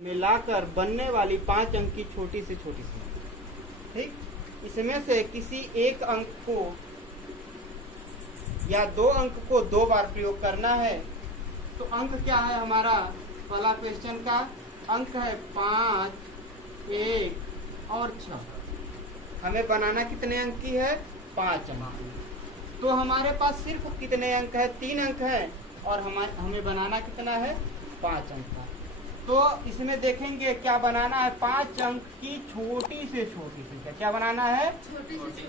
मिलाकर बनने वाली 5 अंक की छोटी से छोटी संख्या। ठीक, इसमें से किसी एक अंक को या 2 अंक को 2 बार प्रयोग करना है। तो अंक क्या है हमारा पहला क्वेश्चन का अंक है 5, 1 और 6। हमें बनाना कितने अंक की है? 5 अंक। तो हमारे पास सिर्फ कितने अंक है? 3 अंक है और हमें बनाना कितना है? 5 अंक का। तो इसमें देखेंगे क्या बनाना है? 5 अंक की छोटी से छोटी संख्या। क्या बनाना है?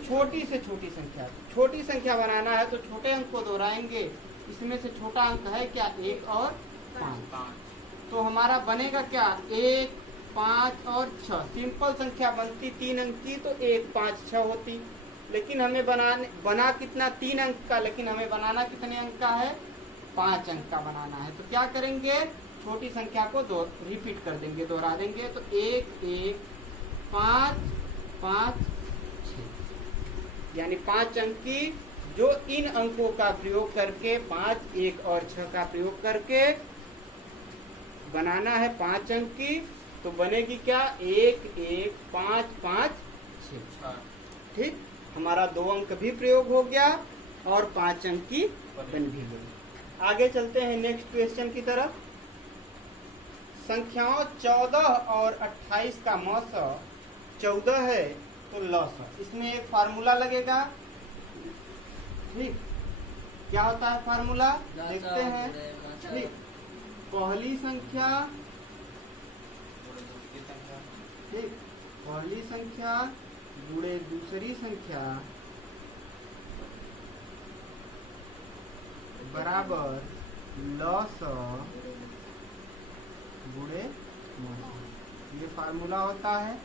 छोटी से छोटी संख्या। छोटी संख्या बनाना है तो छोटे अंक को दोहराएंगे। इसमें से छोटा अंक है क्या? 1 और 5। तो हमारा बनेगा क्या? 1, 5 और 6। सिंपल संख्या बनती 3 अंक की तो 1, 5, 6 होती। लेकिन हमें बना कितना? 3 अंक का। लेकिन हमें बनाना कितने अंक का है? 5 अंक का बनाना है। तो क्या करेंगे? छोटी संख्या को रिपीट कर देंगे, दोहरा देंगे। तो 1, 1, 5, 5, 6 यानी 5 अंक की, जो इन अंकों का प्रयोग करके 5, 1 और 6 का प्रयोग करके बनाना है 5 अंक की। तो बनेगी क्या? 1, 1, 5, 5, 6। ठीक, हमारा 2 अंक भी प्रयोग हो गया और 5 अंक की बन भी गई। आगे चलते हैं नेक्स्ट क्वेश्चन की तरफ। संख्याओं 14 और 28 का मौसा 14 है तो लौसा। इसमें एक फार्मूला लगेगा। ठीक, क्या होता है फार्मूला? देखते हैं। ठीक, पहली संख्या, ठीक, पहली संख्या गुणे दूसरी संख्या बराबर लौसा गुणे मौसा। ये फार्मूला होता है।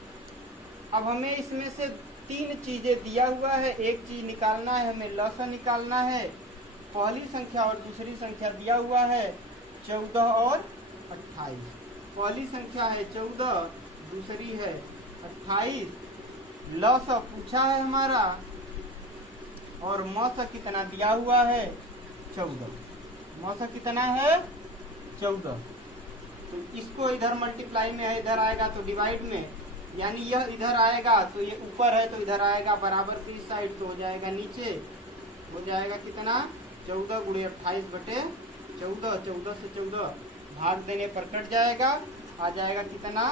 अब हमें इसमें से 3 चीजें दिया हुआ है। एक चीज निकालना है, हमें लौसा निकालना है। पहली संख्या और दूसरी संख्या दिया हुआ है 14 और 28। पहली संख्या है 14, दूसरी है 28। लौसा पूछा है हमारा और मौसा कितना दिया हुआ है? 14। मौसा कितना है? 14। तो इसको इधर मल्टीप्लाई में है, इधर आएगा तो डिवाइड में, यानी यह इधर आएगा तो ये ऊपर है तो इधर आएगा बराबर की इस साइड तो हो जाएगा नीचे। हो जाएगा कितना? 14 गुणे 28 बटे 14। 14 से 14 भाग देने पर कट जाएगा, आ जाएगा कितना?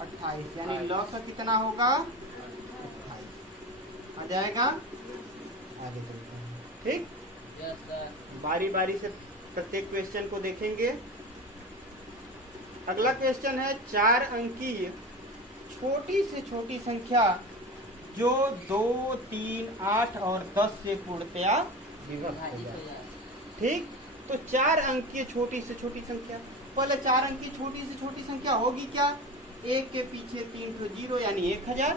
28। यानी लौसा कितना होगा? 28 आ जाएगा। आगे चलते हैं। ठीक, बारी बारी से प्रत्येक क्वेश्चन को देखेंगे। अगला क्वेश्चन है 4 अंकीय छोटी से छोटी संख्या जो 2, 3, 8 और 10 से पूर्णतया विभक्त हो जाए। ठीक, तो 4 अंकीय छोटी से छोटी संख्या। पहले 4 अंकीय छोटी से छोटी संख्या होगी क्या? 1 के पीछे 3 तो 0 यानी 1000।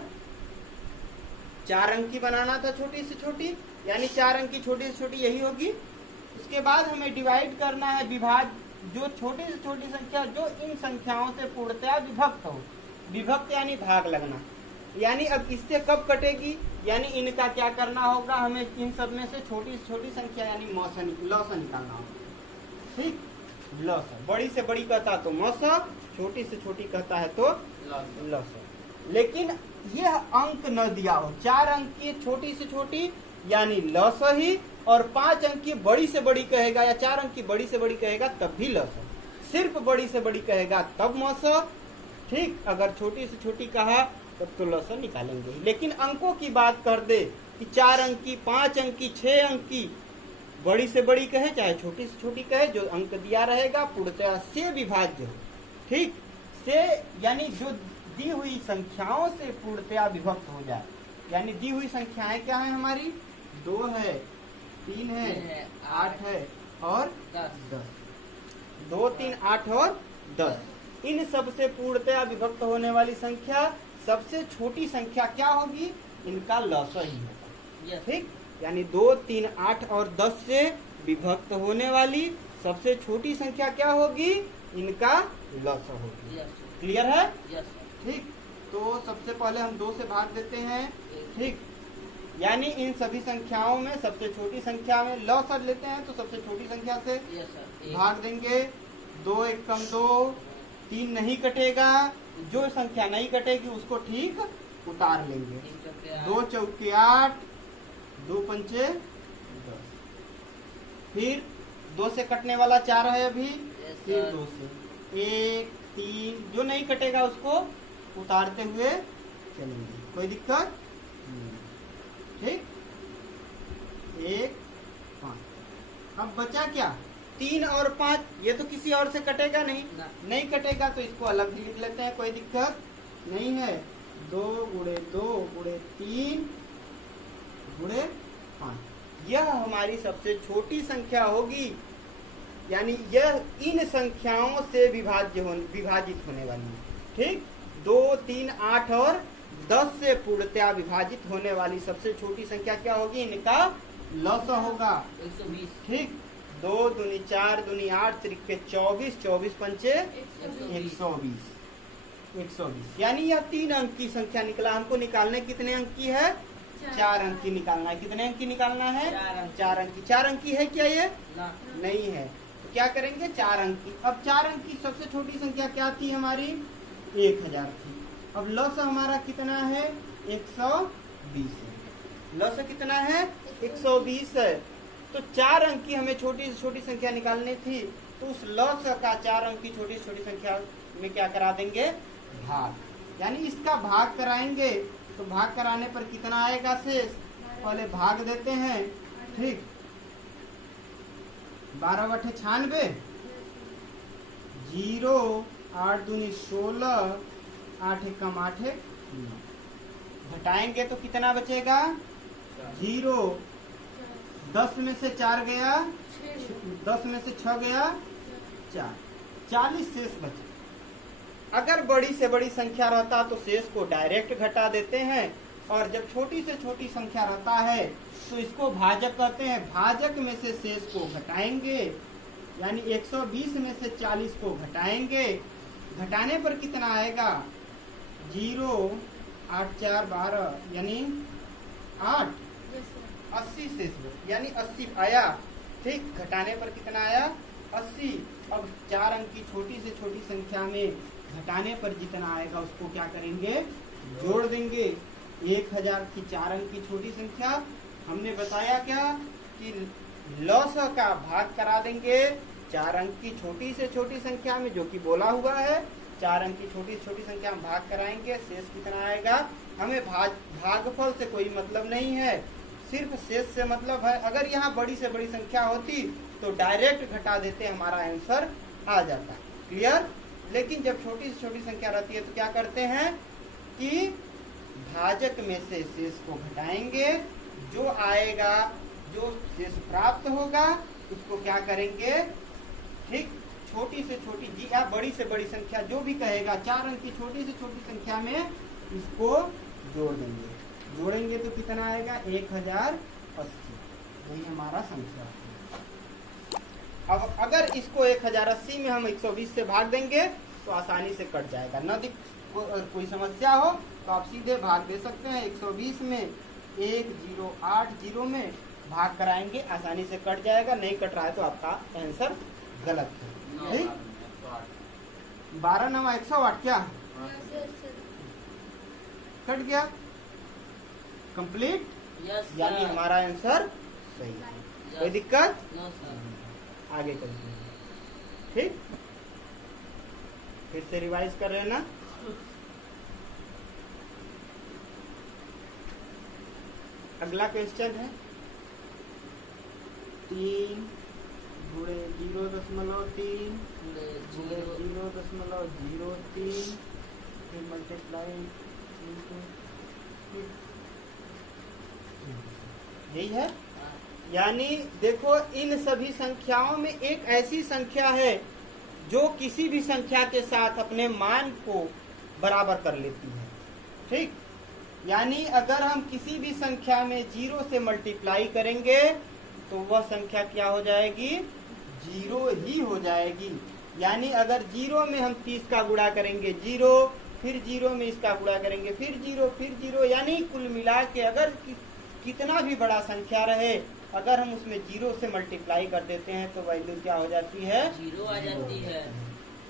4 अंकी बनाना था छोटी से छोटी, यानी 4 अंकी छोटी से छोटी यही होगी। उसके बाद हमें डिवाइड करना है, विभाग, जो छोटी से छोटी संख्या जो इन संख्याओं से पूर्णतया विभक्त हो। विभक्त यानी भाग लगना। यानी अब इससे कब कटेगी? यानी इनका क्या करना होगा? हमें इन सब में से छोटी संख्या यानी लौसा निकालना होगा। ठीक, लौसा बड़ी से बड़ी कहता तो मौसा, छोटी से छोटी कहता है तो लौसा। लेकिन यह अंक न दिया हो। 4 अंक की छोटी से छोटी यानी लौसा ही, और 5 अंक की बड़ी से बड़ी कहेगा या 4 अंक की बड़ी से बड़ी कहेगा तब भी लौसा। सिर्फ बड़ी से बड़ी कहेगा तब मौसा। ठीक, अगर छोटी से छोटी कहा तब तो लौसा निकालेंगे। लेकिन अंकों की बात कर दे कि 4 अंक की, 5 अंक की, 6 अंक की, बड़ी से बड़ी कहे चाहे छोटी से छोटी कहे, जो अंक दिया रहेगा पूर्णतया से विभाज्य हो। ठीक, से यानी जो दी हुई संख्याओं से पूर्णतया विभक्त हो जाए। यानी दी हुई संख्याएं क्या है हमारी? 2 है, 3 है, 8 है और 10। 2, 3, 8 और 10। इन सब से पूर्णतया विभक्त होने वाली संख्या सबसे छोटी संख्या क्या होगी? इनका लौसा ही होगा। ठीक, यानी 2, 3, 8 और 10 से विभक्त होने वाली सबसे छोटी संख्या क्या होगी? इनका लौसा होगी। क्लियर है? ठीक, तो सबसे पहले हम 2 से भाग देते हैं। ठीक, यानी इन सभी संख्याओं में सबसे छोटी संख्या में लौसा लेते हैं तो सबसे छोटी संख्या से भाग देंगे। 2 एकम 2, 3 नहीं कटेगा, जो संख्या नहीं कटेगी उसको ठीक उतार लेंगे। 2 चौके 8, 2 पंचे 10, फिर 2 से कटने वाला 4 है अभी, फिर 2 से 1 3, जो नहीं कटेगा उसको उतारते हुए चलेंगे, कोई दिक्कत नहीं। ठीक, 1 5। अब बचा क्या, 3 और 5, ये तो किसी और से कटेगा नहीं कटेगा, तो इसको अलग भी लिख लेते हैं, कोई दिक्कत नहीं है। 2 गुणे 2 गुणे 3 गुणे 5, यह हमारी सबसे छोटी संख्या होगी, यानी यह इन संख्याओं से विभाजित होने वाली है। ठीक, 2 3 8 और 10 से पूर्णतया विभाजित होने वाली सबसे छोटी संख्या क्या होगी, इनका लसा होगा 120। ठीक, 2 दूनी 4 दूनी 8 त्रिके 24, 24 पंचे 120, यानी यह 3 अंक की संख्या निकला। हमको निकालने कितने अंक की है, 4 अंक की निकालना है। कितने अंक की निकालना है, 4 अंक की। 4 अंक की है क्या ये, नहीं है, तो क्या करेंगे 4 अंक की। अब 4 अंक की सबसे छोटी संख्या क्या थी हमारी, 1000 थी। अब लस हमारा कितना है, 120 है। लस कितना है, 120 है। तो 4 अंक की हमें छोटी से छोटी संख्या निकालनी थी, तो उस लस का 4 अंक की छोटी से छोटी संख्या में क्या करा देंगे, भाग, यानी इसका भाग कराएंगे। तो भाग कराने पर कितना आएगा शेष, पहले भाग देते हैं। ठीक, 12 बटे 96, 0 8 दूनी 16, 8 कम 8 9, घटाएंगे तो कितना बचेगा, 0, 10 में से 4 गया, 10 में से 6 गया 4, 40 शेष बचे। अगर बड़ी से बड़ी संख्या रहता तो शेष को डायरेक्ट घटा देते हैं, और जब छोटी से छोटी संख्या रहता है तो इसको भाजक कहते हैं। भाजक में से शेष को घटाएंगे, यानी 120 में से 40 को घटाएंगे। घटाने पर कितना आएगा, 0 8 4 12, यानी 8, 80 शेष, यानी 80 आया। ठीक, घटाने पर कितना आया, 80। अब 4 अंक की छोटी से छोटी संख्या में घटाने पर जितना आएगा उसको क्या करेंगे, जोड़ देंगे। 1000 की 4 अंक की छोटी संख्या, हमने बताया क्या कि लस का भाग करा देंगे 4 अंक की छोटी से छोटी संख्या में, जो कि बोला हुआ है। 4 अंक की छोटी से छोटी संख्या में भाग कराएंगे, शेष कितना आएगा। हमें भागफल से कोई मतलब नहीं है, सिर्फ शेष से मतलब है। अगर यहाँ बड़ी से बड़ी संख्या होती तो डायरेक्ट घटा देते, हमारा आंसर आ जाता। क्लियर। लेकिन जब छोटी से छोटी संख्या रहती है तो क्या करते हैं कि भाजक में से शेष को घटाएंगे, जो आएगा, जो शेष प्राप्त होगा उसको क्या करेंगे, ठीक, छोटी से छोटी जी या बड़ी से बड़ी संख्या जो भी कहेगा, 4 अंक की छोटी से छोटी संख्या में इसको जोड़ देंगे। जोड़ेंगे तो कितना आएगा, 1080, यही हमारा संख्या है। अब अगर इसको 1080 में हम 120 से भाग देंगे तो आसानी से कट जाएगा। न कोई समस्या हो तो आप सीधे भाग दे सकते हैं। 120 में 1080 में भाग कराएंगे, आसानी से कट जाएगा। नहीं कट रहा है तो आपका आंसर गलत है। ठीक, 12 9 108 क्या कट गया, कंप्लीट, यानी हमारा आंसर सही है। कोई दिक्कत, आगे चलते हैं। ठीक, फिर से रिवाइज कर रहे हैं ना। अगला क्वेश्चन है 3 गुणे 0.3 गुणे 0.03 फिर मल्टीप्लाई, यही है। यानी देखो, इन सभी संख्याओं में एक ऐसी संख्या है जो किसी भी संख्या के साथ अपने मान को बराबर कर लेती है। ठीक, यानी अगर हम किसी भी संख्या में 0 से मल्टीप्लाई करेंगे तो वह संख्या क्या हो जाएगी, 0 ही हो जाएगी। यानी अगर 0 में हम 30 का गुणा करेंगे 0, फिर 0 में इसका गुणा करेंगे फिर 0, फिर 0, यानी कुल मिला के अगर कितना भी बड़ा संख्या रहे, अगर हम उसमें 0 से मल्टीप्लाई कर देते हैं तो वैल्यू क्या हो जाती है, 0 आ जाती है।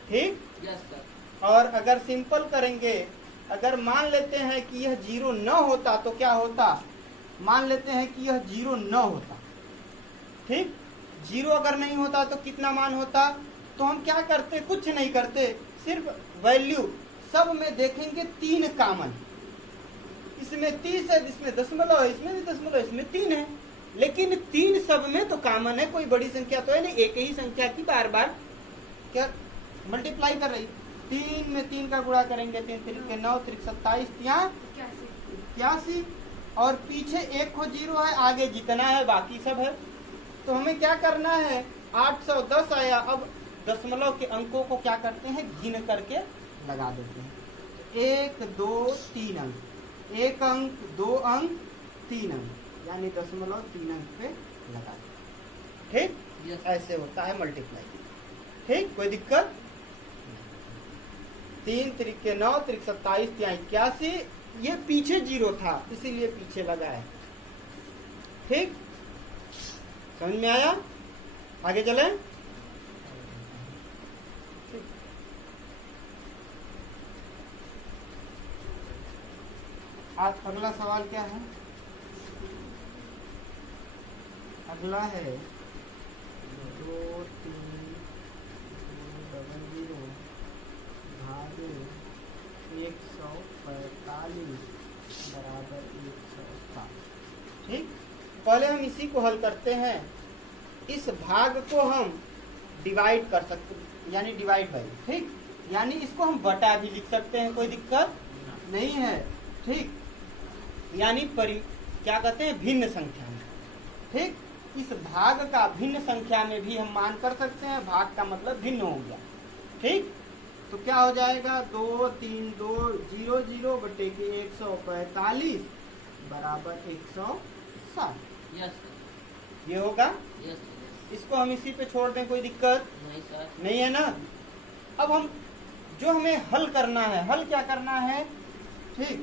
ठीक। Yes sir. और अगर सिंपल करेंगे, अगर मान लेते हैं कि यह 0 न होता तो क्या होता, मान लेते हैं कि यह 0 न होता, ठीक। 0 अगर नहीं होता तो कितना मान होता, तो हम क्या करते, कुछ नहीं करते, सिर्फ वैल्यू सब में देखेंगे 3 कॉमन, इसमें 30 है, इसमें दशमलव है, इसमें भी दशमलव, इसमें 3 है, लेकिन 3 सब में तो कॉमन है, कोई बड़ी संख्या तो है नहीं, एक ही संख्या की बार बार क्या मल्टीप्लाई कर रही। 3 में 3 का गुणा करेंगे, 3 3 के 9, 3 27, 81, और पीछे 1 को 0 है, आगे जितना है बाकी सब है। तो हमें क्या करना है, 810 आया, अब दशमलव के अंकों को क्या करते हैं, गिन करके लगा देते हैं। 1 2 3 अंक, 1 अंक, 2 अंक, 3 अंक, यानी दशमलव 3 अंक पे लगा देते हैं, ठीक। ऐसे होता है मल्टीप्लाई, ठीक, कोई दिक्कत। 3 3 के 9, 3 27, 81, ये पीछे 0 था इसीलिए पीछे लगा है, ठीक, समझ में आया। आगे चले, आज अगला सवाल क्या है, अगला है 2 3 0 भागे 145 बराबर 107, ठीक। पहले हम इसी को हल करते हैं, इस भाग को हम डिवाइड कर सकते, यानी डिवाइड बाई, ठीक, यानी इसको हम बटा भी लिख सकते हैं, कोई दिक्कत नहीं है, ठीक, यानी क्या कहते हैं, भिन्न संख्या में, ठीक। इस भाग का भिन्न संख्या में भी हम मान कर सकते हैं, भाग का मतलब भिन्न हो गया, ठीक। तो क्या हो जाएगा, 2 3 2 0 0 बटे के 145 बराबर 107, ये होगा। इसको हम इसी पे छोड़ दें, कोई दिक्कत नहीं है ना। अब हम जो हमें हल करना है, हल क्या करना है, ठीक,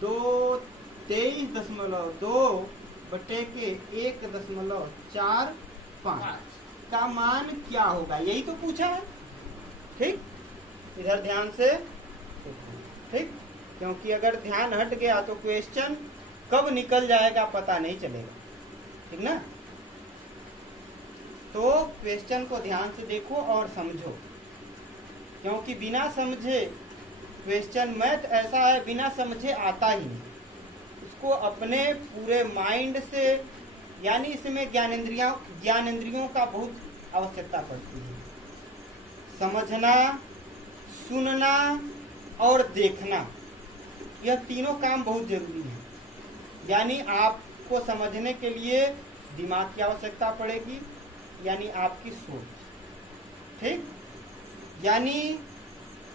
23.2 बटे के 1.45 का मान क्या होगा, यही तो पूछा है, ठीक। इधर ध्यान से, ठीक, क्योंकि अगर ध्यान हट गया तो क्वेश्चन कब निकल जाएगा पता नहीं चलेगा, ठीक ना। तो क्वेश्चन को ध्यान से देखो और समझो, क्योंकि बिना समझे क्वेश्चन, मैथ ऐसा है बिना समझे आता ही नहीं, उसको अपने पूरे माइंड से, यानी इसमें ज्ञानेंद्रियों का बहुत आवश्यकता पड़ती है, समझना, सुनना और देखना, यह तीनों काम बहुत जरूरी है। यानी आपको समझने के लिए दिमाग की आवश्यकता पड़ेगी, यानी आपकी सोच, ठीक, यानी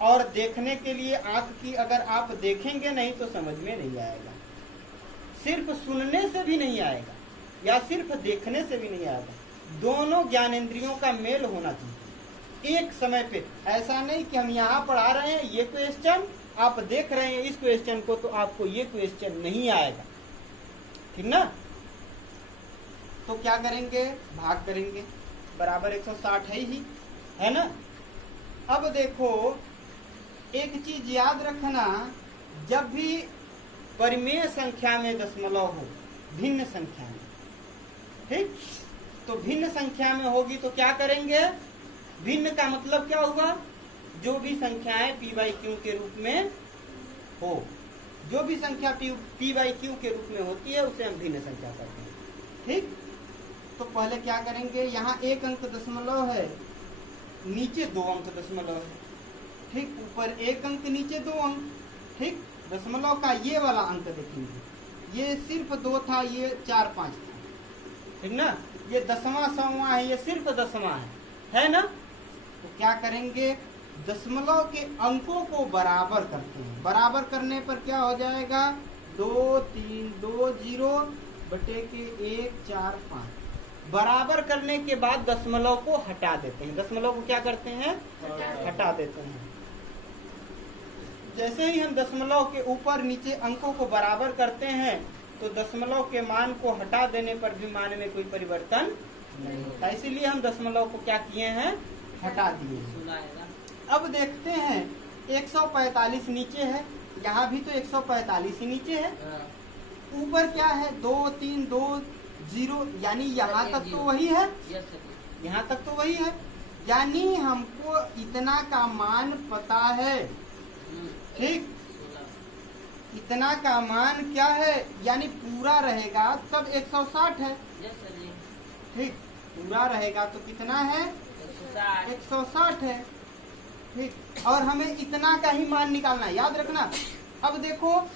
और देखने के लिए आंख की, अगर आप देखेंगे नहीं तो समझ में नहीं आएगा, सिर्फ सुनने से भी नहीं आएगा या सिर्फ देखने से भी नहीं आएगा, दोनों ज्ञानेंद्रियों का मेल होना चाहिए एक समय पे। ऐसा नहीं कि हम यहाँ पढ़ा रहे हैं ये क्वेश्चन, आप देख रहे हैं इस क्वेश्चन को, तो आपको ये क्वेश्चन नहीं आएगा, ठीक ना। तो क्या करेंगे, भाग करेंगे, बराबर 160 है ना। अब देखो एक चीज याद रखना, जब भी परिमेय संख्या में दशमलव हो, भिन्न संख्या में, ठीक, तो भिन्न संख्या में होगी तो क्या करेंगे, भिन्न का मतलब क्या हुआ, जो भी संख्याएं p/q के रूप में हो, जो भी संख्या p/q के रूप में होती है उसे हम भिन्न संख्या कहते हैं, ठीक। तो पहले क्या करेंगे, यहाँ 1 अंक दशमलव है, नीचे 2 अंक दशमलव है, ठीक, ऊपर 1 अंक, नीचे 2 अंक, ठीक। दशमलव का ये वाला अंक देखेंगे, ये सिर्फ 2 था, ये 4 5 था, ठीक ना। ये 10वां 100वां है, ये सिर्फ 10वां है ना। तो क्या करेंगे, दशमलव के अंकों को बराबर करते हैं, बराबर करने पर क्या हो जाएगा, 2 3 2 0 बटे के 1 4 5, बराबर करने के बाद दशमलव को हटा देते हैं, दशमलव को क्या करते हैं, हटा देते हैं। जैसे ही हम दशमलव के ऊपर नीचे अंकों को बराबर करते हैं तो दशमलव के मान को हटा देने पर भी मान में कोई परिवर्तन नहीं होता, इसीलिए हम दशमलव को क्या किए हैं, हटा दिए, अब देखते हैं 145 नीचे है, यहाँ भी तो 145 ही नीचे है, ऊपर क्या है 2 3 2 0, यानी यहाँ तक तो वही है, यहाँ तक तो वही है, यानी हमको इतना का मान पता है। ठीक, इतना का मान क्या है, यानी पूरा रहेगा तब 160 है। ठीक, पूरा रहेगा तो कितना है 160 है। ठीक, और हमें इतना का ही मान निकालना है, याद रखना। अब देखो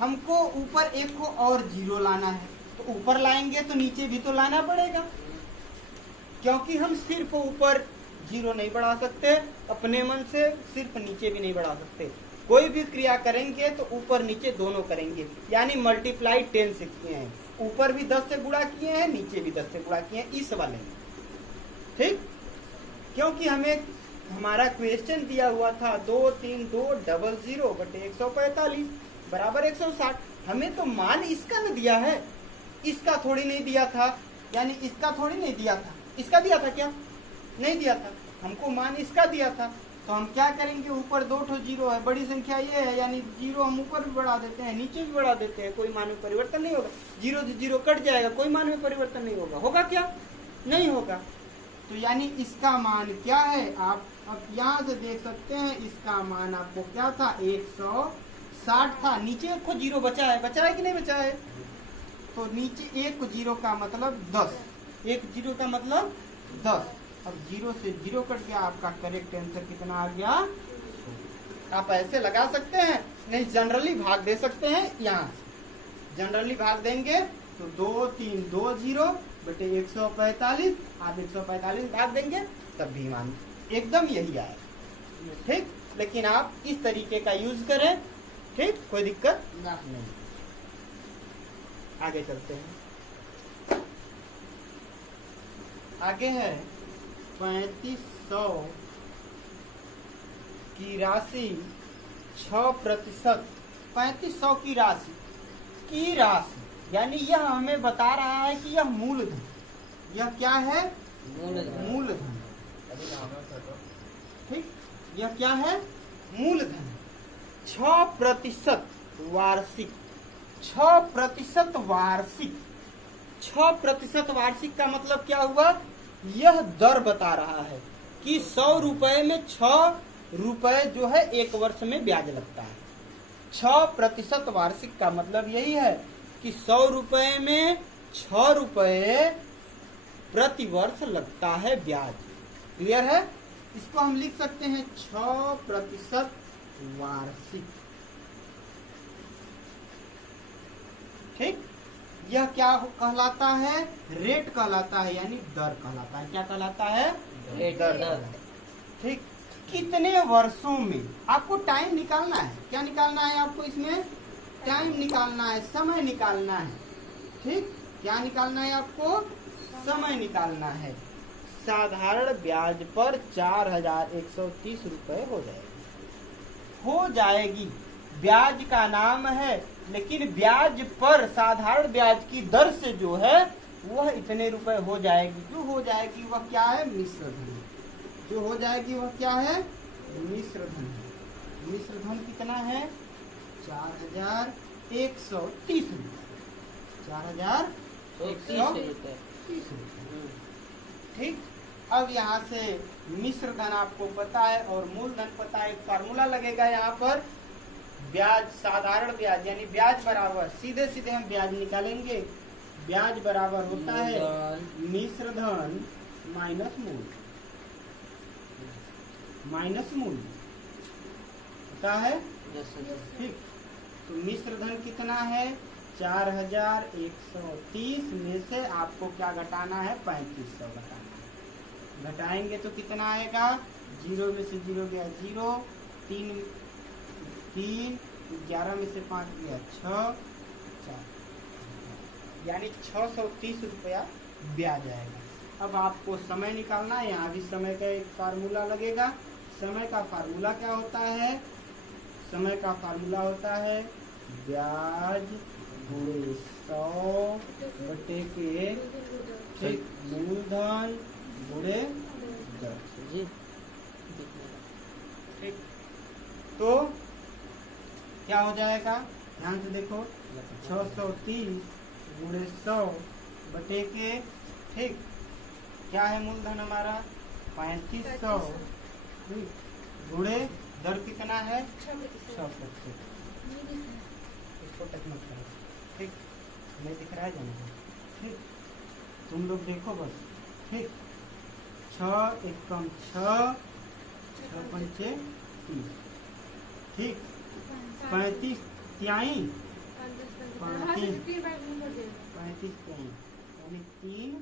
हमको ऊपर एक को और 0 लाना है, तो ऊपर लाएंगे तो नीचे भी तो लाना पड़ेगा, क्योंकि हम सिर्फ ऊपर 0 नहीं बढ़ा सकते अपने मन से, सिर्फ नीचे भी नहीं बढ़ा सकते। कोई भी क्रिया करेंगे तो ऊपर नीचे दोनों करेंगे, यानी मल्टीप्लाई 10 से किए हैं, ऊपर भी 10 से गुणा किए हैं, नीचे भी 10 से गुणा किए हैं इस वाले। ठीक, क्योंकि हमें हमारा क्वेश्चन दिया हुआ था 2 3 2 00 बटे 145 बराबर 160। हमें तो मान इसका न दिया है, इसका थोड़ी नहीं दिया था, यानी इसका थोड़ी नहीं दिया था, इसका दिया था क्या, नहीं दिया था, हमको मान इसका दिया था। तो हम क्या करेंगे, ऊपर 2 ठो 0 है, बड़ी संख्या ये है, यानी 0 हम ऊपर भी बढ़ा देते हैं नीचे भी बढ़ा देते हैं, कोई मान में परिवर्तन नहीं होगा। 0 से 0 कट जाएगा, कोई मान में परिवर्तन नहीं होगा, होगा क्या, नहीं होगा। तो यानी इसका मान क्या है, आप अब यहाँ से देख सकते हैं, इसका मान आपको क्या था 160 था, नीचे एक को 0 बचा है कि नहीं बचा है, तो नीचे एक 0 का मतलब 10, एक 0 का मतलब 10। अब 0 से 0 कट गया, आपका करेक्ट आंसर कितना आ गया। आप ऐसे लगा सकते हैं, नहीं जनरली भाग दे सकते हैं, यहाँ जनरली भाग देंगे तो 2 3 2 0 बटे 145, आप 145 भाग देंगे तब भी मान एकदम यही आए। ठीक, लेकिन आप इस तरीके का यूज करें, ठीक, कोई दिक्कत नहीं। आगे चलते हैं, आगे है 3500 की राशि 6%, 3500 की राशि यानी यह हमें बता रहा है कि यह मूलधन, यह क्या है मूलधन। ठीक, यह क्या है मूलधन। 6% वार्षिक, 6% वार्षिक, 6% वार्षिक का मतलब क्या हुआ, यह दर बता रहा है कि 100 रुपए में 6 रुपए जो है 1 वर्ष में ब्याज लगता है। 6% वार्षिक का मतलब यही है कि 100 रुपए में 6 रुपए प्रति वर्ष लगता है ब्याज। क्लियर है, इसको हम लिख सकते हैं 6% वार्षिक। ठीक, यह क्या कहलाता है, रेट कहलाता है, यानी दर कहलाता है। क्या कहलाता है, दर। ठीक, कितने वर्षों में, आपको टाइम निकालना है, क्या निकालना है आपको, इसमें टाइम निकालना है, समय निकालना है। ठीक, क्या निकालना है आपको, समय निकालना है। साधारण ब्याज पर 4130 रुपए हो जाएगी, ब्याज का नाम है, लेकिन ब्याज पर साधारण ब्याज की दर से जो है वह इतने रुपए हो जाएगी। जो हो जाएगी वह क्या है, मिश्र धन। जो हो जाएगी वह क्या है, मिश्र धन। मिश्र धन कितना है, 4130 रुपए, 4130 रुपए। ठीक, अब यहाँ से मिश्र धन आपको पता है और मूलधन पता है, एक फार्मूला लगेगा यहाँ पर, ब्याज साधारण ब्याज यानी ब्याज बराबर, सीधे सीधे हम ब्याज निकालेंगे, ब्याज बराबर होता है मिश्र धन माइनस मूल होता है। ठीक, तो मिश्र धन कितना है, 4130 में से आपको क्या घटाना है, 3500 घटाना है। घटाएंगे तो कितना आएगा, 0 में से 0 गया 0, 3 11 में से 5 गया 6, 4, यानी 630 रुपया ब्याज आएगा। अब आपको समय निकालना है, यहाँ भी समय का एक फार्मूला लगेगा। समय का फार्मूला क्या होता है, समय का फार्मूला होता है ब्याज गुणे 100 बटे के मूलधन गुणे 10। तो क्या हो जाएगा, ध्यान से देखो, 630 गुणे 100 बटे के, ठीक, क्या है मूलधन हमारा 3500 गुणे दर कितना है 6%। इसको टच मत करो, ठीक, नहीं दिख रहा है जाना, ठीक, तुम लोग देखो बस, ठीक, 6 एकम 6, 6 पंचे 30, ठीक, 35 त्याई 35 यानी 3